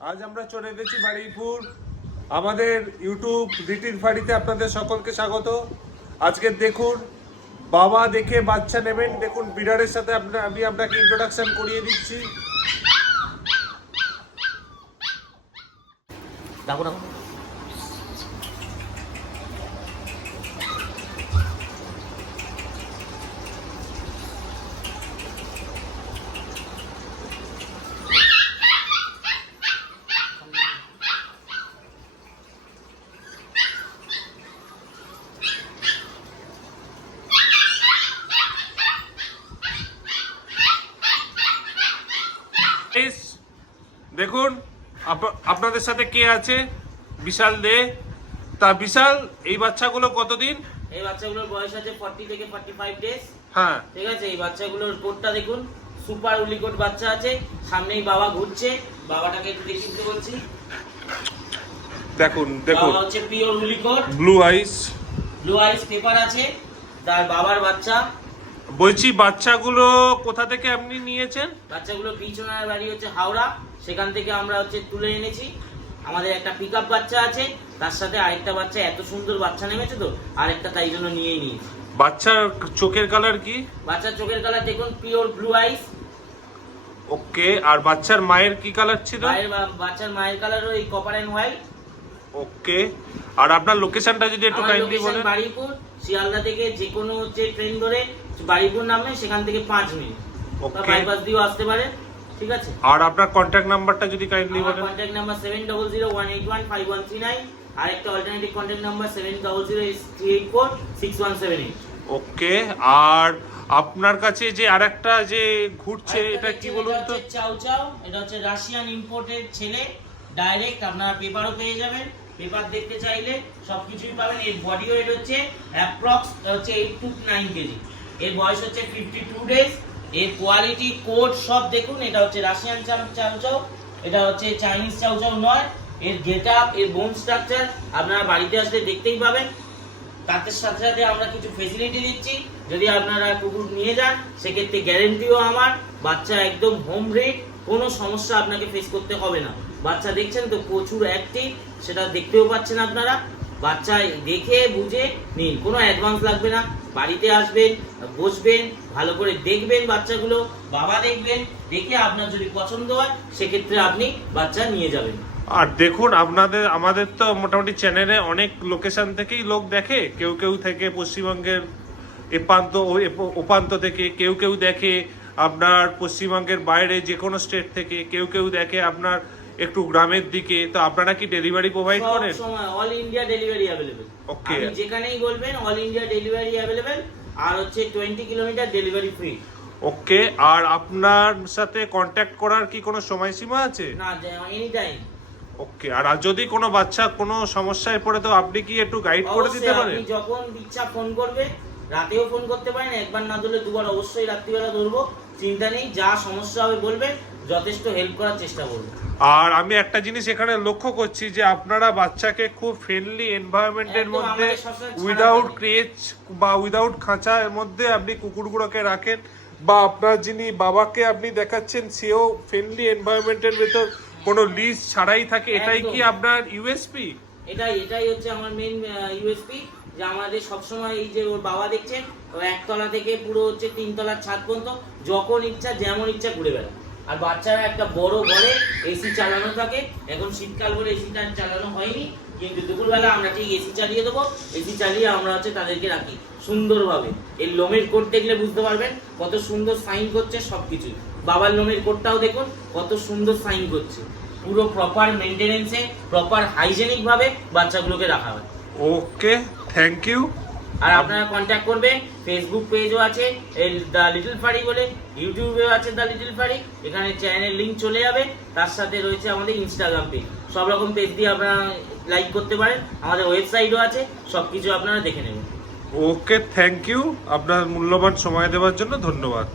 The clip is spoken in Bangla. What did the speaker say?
আজ আমরা চলে এসেছি বারুইপুর আমাদের ইউটিউব লিটিল ফাড়িতে আপনাদের সকলকে স্বাগত। আজকে দেখুন বাবা দেখে বাচ্চা নেবেন। দেখুন বিড়ারের সাথে আমি আপনাকে ইন্ট্রোডাকশন করিয়ে দিচ্ছি। ডাকো ডাকো। দেখুন আপনাদের সাথে কে আছে, বিশাল দে। তা বিশাল, এই বাচ্চাগুলো কতদিন? এই বাচ্চাগুলোর বয়স আছে 40 থেকে 45 ডেজ। হ্যাঁ ঠিক আছে। এই বাচ্চাগুলোর কোটটা দেখুন, সুপার উলিকোট বাচ্চা আছে। সামনেই বাবা ঘুরছে, বাবাটাকে একটু দেখিয়ে বলছি। দেখুন দেখুন, বাবা হচ্ছে পিওর উলিকোট, ব্লু আইস পেপার আছে। তার বাবার বাচ্চা। বলছি বাচ্চাগুলো কোথা থেকে আপনি নিয়েছেন? বাচ্চাগুলো বিছনার বাড়ি হচ্ছে হাওড়া, সেখান থেকে আমরা হচ্ছে তুলে এনেছি। আমাদের একটা পিকআপ বাচ্চা আছে, তার সাথে আরেকটা বাচ্চা, এত সুন্দর বাচ্চা নেমেছে তো আরেকটা, তাই জন্য নিয়েই নিয়েছি। বাচ্চার চোখের কালার কি? বাচ্চার চোখের কালার দেখুন, পিওর ব্লু আইস। ওকে। আর বাচ্চার মায়ের কি কালার ছিল? বাচ্চার মায়ের কালার ওই কপার এন্ড হোয়াইট। ওকে। আর আপনার লোকেশনটা যদি একটু কাইন্ডলি বলেন। বারুইপুর, শিয়ালদা থেকে যে কোনো হচ্ছে ট্রেন ধরে বারুইপুর নামে, সেখান থেকে 5 মিনিট। ওকে, বাইপাস দিয়েও আসতে পারে। ঠিক আছে। আর আপনার কন্টাক্ট নাম্বারটা যদি কাইন্ডলি বলেন। Contact number 7001815139। আর একটা অল্টারনেটিভ কন্টাক্ট নাম্বার 7003846178। ওকে। আর আপনার কাছে যে আরেকটা যে ঘুরছে, এটা কি বলুন তো? চাও চাও, এটা হচ্ছে রাশিয়ান ইম্পোর্টেড ছেলে। ডাইরেক্ট আপনারা পেপারও পেয়ে যাবেন, পেপার দেখতে চাইলে সবকিছুই পাবেন। এর বডি ওয়েট হচ্ছে অ্যাপ্রক্স হচ্ছে 8 to 9 কেজি। এর বয়স হচ্ছে 52 ডেজ। এর কোয়ালিটি কোড সব দেখুন। এটা হচ্ছে রাশিয়ান চাও চাও, এটা হচ্ছে চাইনিজ চাও চাও নয়। এর গেটআপ, এর বোন স্ট্রাকচার আপনারা বাড়িতে আসলে দেখতেই পাবেন। তার সাথে সাথে আমরা কিছু ফেসিলিটি দিচ্ছি। যদি আপনারা কুকুর নিয়ে যান, সেক্ষেত্রে গ্যারেন্টিও আমার। বাচ্চা একদম হোম ব্রিড, কোনো সমস্যা আপনাকে ফেস করতে হবে না। বাচ্চা দেখছেন তো প্রচুর অ্যাক্টিভ, সেটা দেখতেও পাচ্ছেন আপনারা। বাচ্চা দেখে বুঝে নিন, কোনো অ্যাডভান্স লাগবে না। বাড়িতে আসবেন, বসবেন, ভালো করে দেখবেন বাচ্চাগুলো, বাবা দেখবেন, দেখে আপনার যদি পছন্দ হয় সেক্ষেত্রে আপনি বাচ্চা নিয়ে যাবেন। আর দেখুন আমাদের তো মোটামুটি চ্যানেলে অনেক লোকেশন থেকেই লোক দেখে। কেউ কেউ থেকে পশ্চিমবঙ্গের ওপান্ত থেকে, কেউ কেউ দেখে আপনার পশ্চিমবঙ্গের বাইরে যে কোনো স্টেট থেকে, কেউ কেউ দেখে আপনার একটু গ্রামের দিকে। তো আপনারা কি ডেলিভারি প্রোভাইড করেন? সব সময় অল ইন্ডিয়া ডেলিভারি अवेलेबल। ওকে। আপনি যেখানেই বলবেন অল ইন্ডিয়া ডেলিভারি अवेलेबल। আর হচ্ছে 20 কিলোমিটার ডেলিভারি ফ্রি। ওকে। আর আপনার সাথে কন্ট্যাক্ট করার কি কোনো সময়সীমা আছে? না, এনি টাইম। ওকে। আর যদি কোনো বাচ্চা কোনো সমস্যায় পড়ে, তো আপনি কি একটু গাইড করে দিতে পারেন? আপনি যখন ইচ্ছা ফোন করবে, রাতেও ফোন করতে পারেন। একবার না ধরলে দুবার অবশ্যই রাত্রিবেলা ধরবো, চিন্তা নেই। যা সমস্যা হবে বলবেন, যথেষ্ট হেল্প করার চেষ্টা করবো। আর আমি একটা জিনিস এখানে লক্ষ্য করছি যে আপনারা বাচ্চাকে খুব ফ্রেন্ডলি এনভায়রনমেন্টের মধ্যে, উইদাউট ক্রেচ বা উইদাউট খাঁচার মধ্যে আপনি কুকুরগুলোকে রাখেন। বা আপনার যিনি বাবাকে আপনি দেখাচ্ছেন, সেও ফ্রেন্ডলি এনভায়রনমেন্টের ভেতর কোনো লিজ ছাড়াই থাকে। এটাই কি আপনার ইউএসপি? এটাই হচ্ছে আমার মেইন ইউএসপি, যে আমাদের সবসময় এই যে ওর বাবা দেখছেন, একতলা থেকে পুরো হচ্ছে 3 তলার ছাদ পর্যন্ত যখন ইচ্ছা যেমন ইচ্ছা ঘুরে বেড়ায়। আর বাচ্চারা একটা বড় ঘরে এসি চালানো থাকে। এখন শীতকাল বলে এসিটা চালানো হয়নি, কিন্তু দুপুরবেলা আমরা ঠিক এসি চালিয়ে দেবো। এসি চালিয়ে আমরা হচ্ছে তাদেরকে রাখি সুন্দরভাবে। এই লোমের কোট দেখলে বুঝতে পারবেন কত সুন্দর সাইন করছে সবকিছু। বাবার লোমের কোটটাও দেখুন কত সুন্দর সাইন করছে। পুরো প্রপার মেনটেনেন্সে, প্রপার হাইজেনিক ভাবে বাচ্চাগুলোকে রাখা হয়। ওকে, থ্যাংক ইউ। আর আপনারা কন্ট্যাক্ট করবেন। ফেসবুক পেজও আছে দ্য লিটল ফাড়ি বলে, ইউটিউবেও আছে দ্য লিটল ফাড়ি। এখানে চ্যানেলের লিঙ্ক চলে যাবে। তার সাথে রয়েছে আমাদের ইনস্টাগ্রাম পেজ। সব রকম পেজ দিয়ে আপনারা লাইক করতে পারেন। আমাদের ওয়েবসাইটও আছে, সবকিছু আপনারা দেখে নেবেন। ওকে, থ্যাংক ইউ। আপনার মূল্যবান সময় দেওয়ার জন্য ধন্যবাদ।